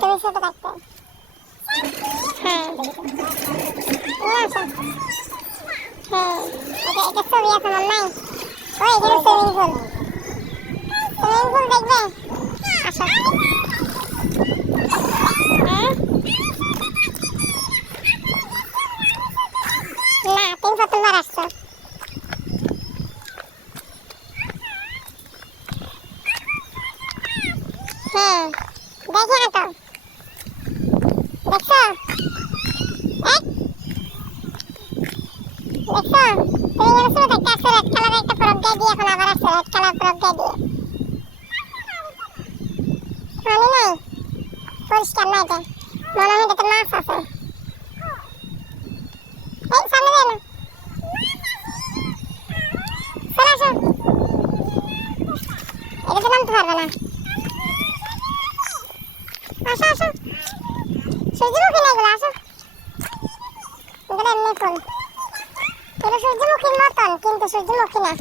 তুমি ছোট থাকতে। হ্যাঁ নিয়ে আসো। হ্যাঁ এটা ছবি আছে আমার নাই। ওই এখানে সুইমিং পুল, সুইমিং পুল দেখবে? আসো। হ্যাঁ না তুমি প্রথমবার আসছো। হ্যাঁ দেখে হাঁটো, দেখছো? দেখছো তুমি এখানে ছোট থাকতে আসছো রেড কালারের একটা ফ্রক দিয়ে দিয়ে এখন আবার আসছো রেড কালার ফ্রক দিয়ে দিয়ে। পানি নাই, পরিষ্কার না এটা, মনে হয় এটাতে মাছ আছে। এই সামনে যাই না, চলে আসো। এটাতে নামতে পারবে না। আসো আসো, সূর্যমুখী না এগুলো, আসো। এগুলো এমনি ফুল, এগুলো সূর্যমুখীর মতন কিন্তু সূর্যমুখী না।